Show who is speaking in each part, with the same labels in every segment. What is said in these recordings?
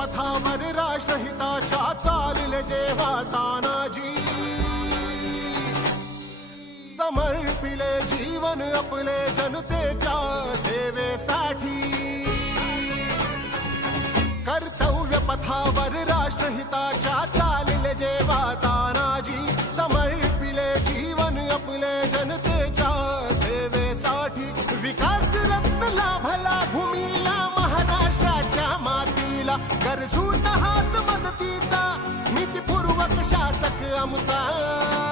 Speaker 1: पथावर राष्ट्रहिताच्या चालले जेव्हा तानाजी. समर्पिले जीवन आपले जनतेच्या सेवेसाठी. कर्तव्य पथावर राष्ट्रहिताच्या शासक आमचा हा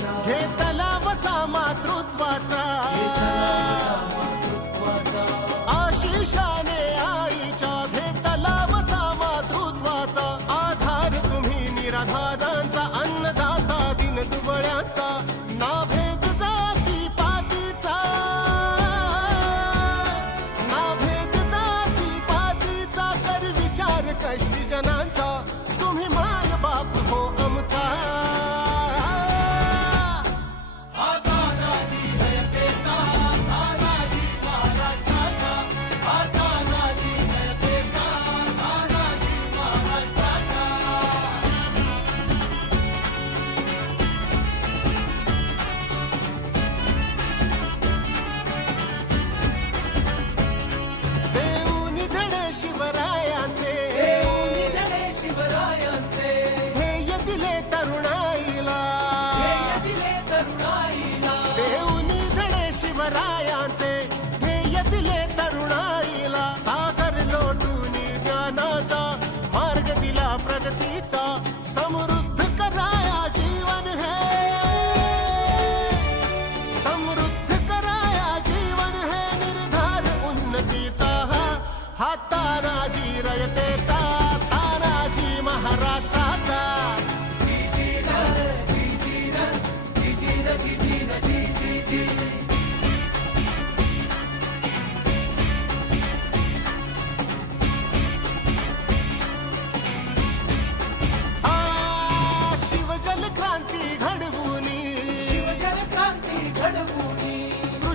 Speaker 1: घेतला वसा मातृत्वाचा. दिले तरुणाईला. देऊनी धडे शिवरायांचे ध्येय दिले तरुणाईला. सागर लोटून ज्ञानाचा मार्ग दिला प्रगतीचा समृद्ध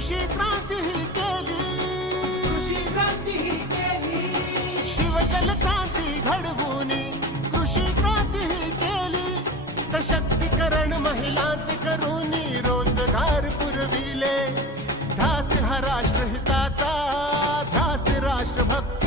Speaker 1: कृषी क्रांती ही केली.
Speaker 2: कृषी क्रांती ही केली.
Speaker 1: शिवजल क्रांती घडवूनी कृषी क्रांती ही केली. सशक्तीकरण महिलांचे करूनी रोजगार पुरविले. ध्यास हा राष्ट्रहिताचा ध्यास राष्ट्रभक्तीचा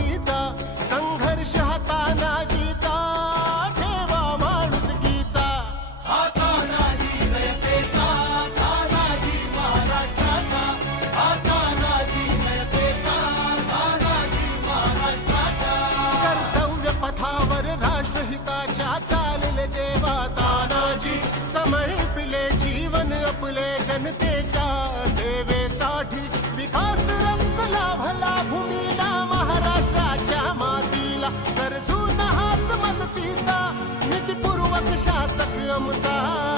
Speaker 1: विकास रंग लाभला भूमीला महाराष्ट्राच्या मातीला. गरजून हात मदतीचा नीतीपूर्वक शासक आमचा.